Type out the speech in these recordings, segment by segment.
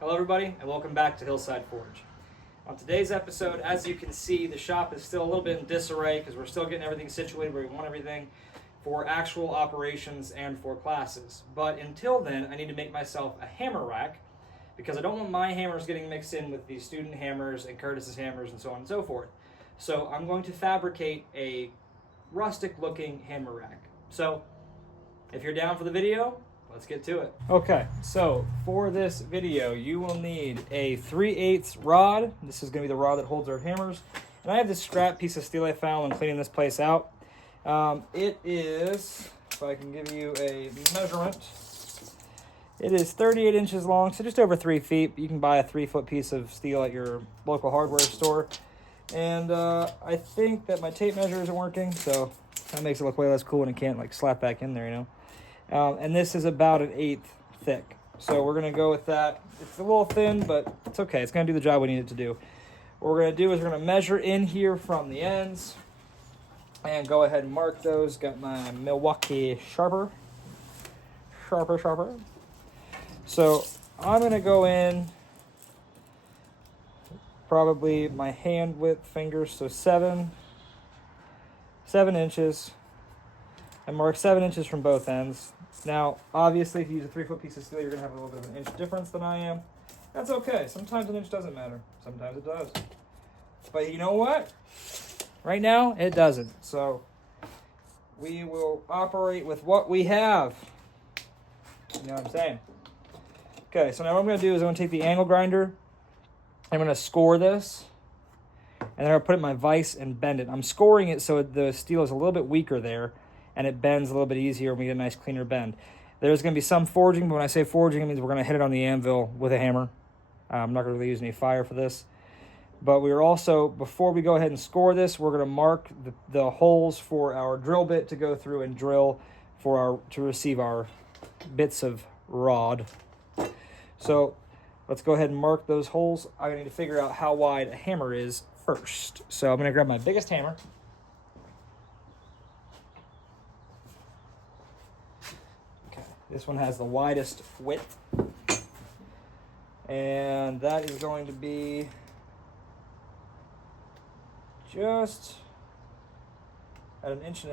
Hello everybody and welcome back to Hillside Forge. On today's episode, as you can see, the shop is still a little bit in disarray because we're still getting everything situated where we want everything for actual operations and for classes. But until then, I need to make myself a hammer rack because I don't want my hammers getting mixed in with the student hammers and Curtis's hammers and so on and so forth. So I'm going to fabricate a rustic looking hammer rack. So if you're down for the video, let's get to it. Okay, so for this video, you will need a 3/8 rod. This is going to be the rod that holds our hammers. And I have this scrap piece of steel I found when cleaning this place out. It is, if I can give you a measurement, it is 38 inches long, so just over 3 feet. You can buy a 3-foot piece of steel at your local hardware store. And I think that my tape measure isn't working, so that makes it look way less cool and it can't like slap back in there, you know. And this is about 1/8 thick. So we're gonna go with that. It's a little thin, but it's okay. It's gonna do the job we need it to do. What we're gonna do is we're gonna measure in here from the ends and go ahead and mark those. Got my Milwaukee sharper. So I'm gonna go in probably my hand width fingers, so 7 inches, and mark 7 inches from both ends. Now, obviously, if you use a 3-foot piece of steel, you're going to have a little bit of an inch difference than I am. That's okay. Sometimes an inch doesn't matter. Sometimes it does. But you know what? Right now, it doesn't. So we will operate with what we have. You know what I'm saying? Okay, so now what I'm going to do is I'm going to take the angle grinder. I'm going to score this. And then I'll put it in my vise and bend it. I'm scoring it so the steel is a little bit weaker there, and it bends a little bit easier when we get a nice cleaner bend. There's going to be some forging, but when I say forging, it means we're going to hit it on the anvil with a hammer. I'm not going to really use any fire for this. But we're also, before we go ahead and score this, we're going to mark the holes for our drill bit to go through and drill to receive our bits of rod. So let's go ahead and mark those holes. I need to figure out how wide a hammer is first. So I'm going to grab my biggest hammer. This one has the widest width, and that is going to be just at 1.5 inches.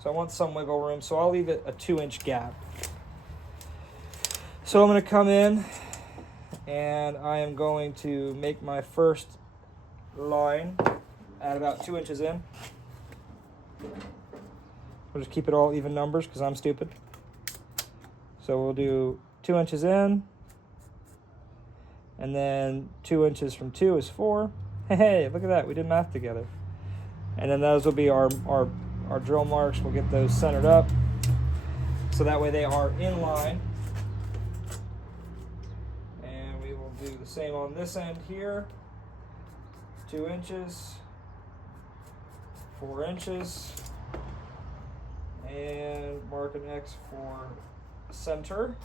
So I want some wiggle room, so I'll leave it a 2-inch gap. So I'm going to come in, and I am going to make my first line at about 2 inches in. We'll just keep it all even numbers because I'm stupid. So we'll do 2 inches in, and then 2 inches from 2 is 4. Hey, look at that, we did math together. And then those will be our drill marks. We'll get those centered up so that way they are in line. And we will do the same on this end here. 2 inches, 4 inches. And mark an X for center,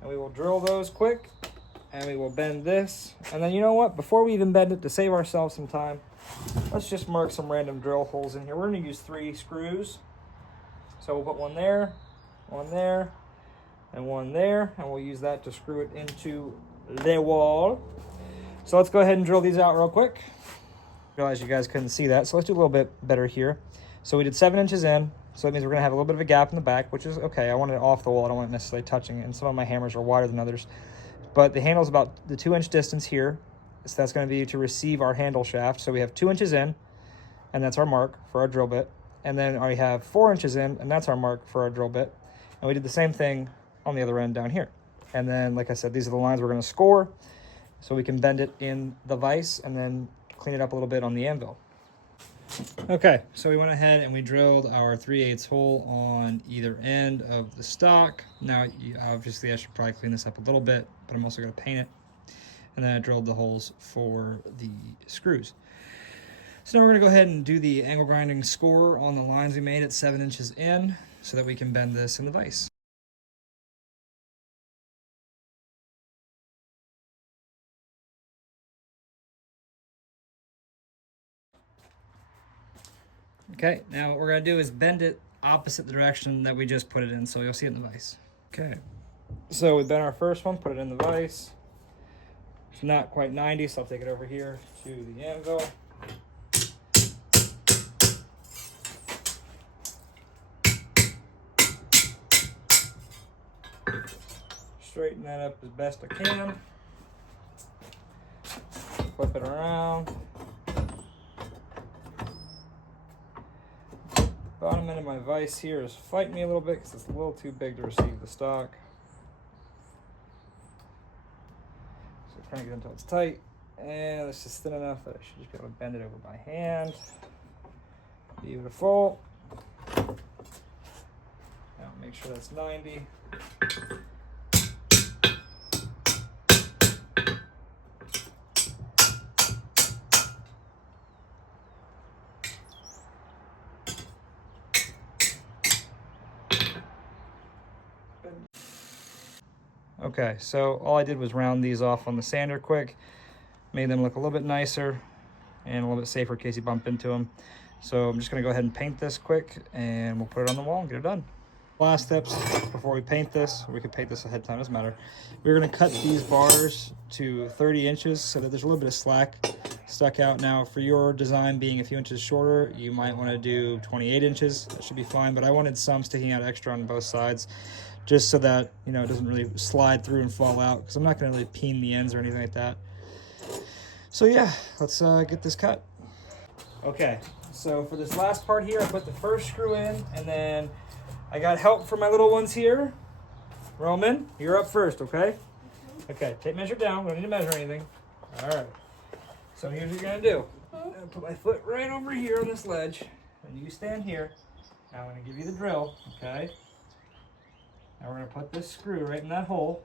and we will drill those quick, and we will bend this. And then you know what, before we even bend it, to save ourselves some time, let's just mark some random drill holes in here. We're going to use 3 screws, so we'll put one there, and one there, and we'll use that to screw it into the wall. So let's go ahead and drill these out real quick. Realize you guys couldn't see that, so let's do a little bit better here. So we did 7 inches in. So that means we're going to have a little bit of a gap in the back, which is okay. I want it off the wall. I don't want it necessarily touching it. And some of my hammers are wider than others. But the handle is about the 2-inch distance here. So that's going to be to receive our handle shaft. So we have 2 inches in, and that's our mark for our drill bit. And then we have 4 inches in, and that's our mark for our drill bit. And we did the same thing on the other end down here. And then, like I said, these are the lines we're going to score so we can bend it in the vise and then clean it up a little bit on the anvil. Okay, so we went ahead and we drilled our 3/8 hole on either end of the stock. Now, obviously I should probably clean this up a little bit, but I'm also going to paint it. And then I drilled the holes for the screws. So now we're going to go ahead and do the angle grinding score on the lines we made at 7 inches in so that we can bend this in the vise. Okay, now what we're gonna do is bend it opposite the direction that we just put it in, so you'll see it in the vise. Okay, So we bent our first one, put it in the vise. It's not quite 90, so I'll take it over here to the anvil. Straighten that up as best I can. Flip it around. Bottom end of my vise here is fighting me a little bit because it's a little too big to receive the stock. So crank it until it's tight. And it's just thin enough that I should just be able to bend it over by hand. Beautiful. Now make sure that's 90. Okay, so all I did was round these off on the sander quick, made them look a little bit nicer and a little bit safer in case you bump into them. So I'm just gonna go ahead and paint this quick and we'll put it on the wall and get it done. Last steps before we paint this, or we could paint this ahead of time, doesn't matter. We're gonna cut these bars to 30 inches so that there's a little bit of slack stuck out. Now for your design being a few inches shorter, you might wanna do 28 inches, that should be fine, but I wanted some sticking out extra on both sides, just so that, you know, it doesn't really slide through and fall out, because I'm not gonna really peen the ends or anything like that. So yeah, let's get this cut. Okay, so for this last part here, I put the first screw in, and then I got help from my little ones here. Roman, you're up first, okay? Okay, tape measure down, we don't need to measure anything. All right, so here's what you're gonna do. I'm gonna put my foot right over here on this ledge, and you stand here. Now I'm gonna give you the drill, okay? Now we're gonna put this screw right in that hole.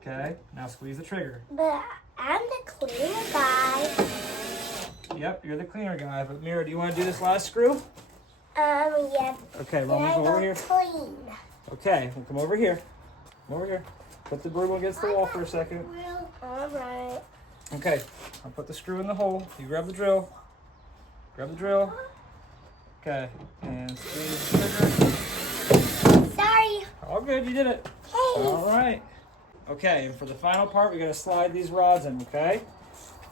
Okay, now squeeze the trigger. But I'm the cleaner guy. Yep, you're the cleaner guy, but Mira, do you wanna do this last screw? Yeah. Okay, Roman, come over here. Clean. Okay, we'll come over here. Come over here. Put the broom against the wall for a second. All right. Okay, I'll put the screw in the hole. You grab the drill. Grab the drill. Okay, and squeeze the trigger. Sorry. All good, you did it. Hey. All right. Okay, and for the final part, we're gonna slide these rods in, okay?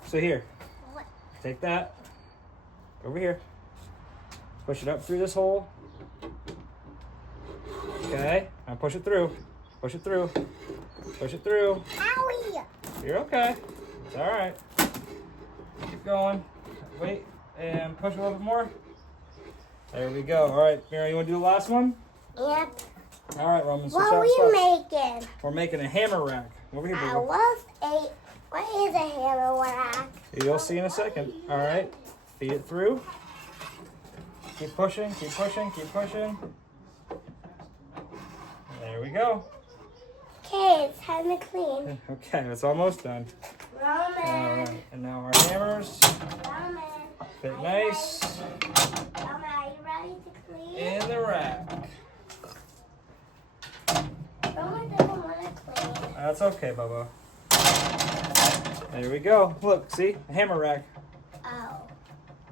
So here, What? take that, over here, push it up through this hole. Okay, now push it through, push it through, push it through. Owie. You're okay, it's all right. Keep going, wait, and push a little bit more. There we go. All right, Mira, you wanna do the last one? Yep. All right, Roman, switch What out are we spots. making? We're making a hammer rack. Over here, I baby. love what is a hammer rack? You'll see in a second. All right, feed it through. Keep pushing, keep pushing, keep pushing. There we go. Okay, it's time to clean. Okay, it's almost done. All Roman. right, and now our hammers Roman. fit nice Roman, are you ready to clean? in the rack. Roman doesn't want to clean. That's okay, Bubba. There we go. Look, see? A hammer rack. Oh.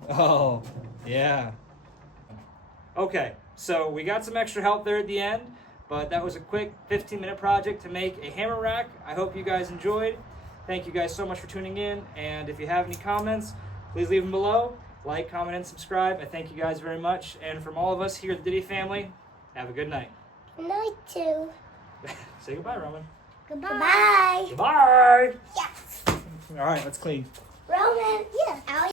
Oh, yeah. Okay, so we got some extra help there at the end, but that was a quick 15-minute project to make a hammer rack. I hope you guys enjoyed. Thank you guys so much for tuning in, and if you have any comments, please leave them below. Like, comment, and subscribe. I thank you guys very much, and from all of us here at the Diddy family, have a good night. Good night, too. Say goodbye, Roman. Goodbye. Goodbye! Yes. All right, let's clean. Roman, yes.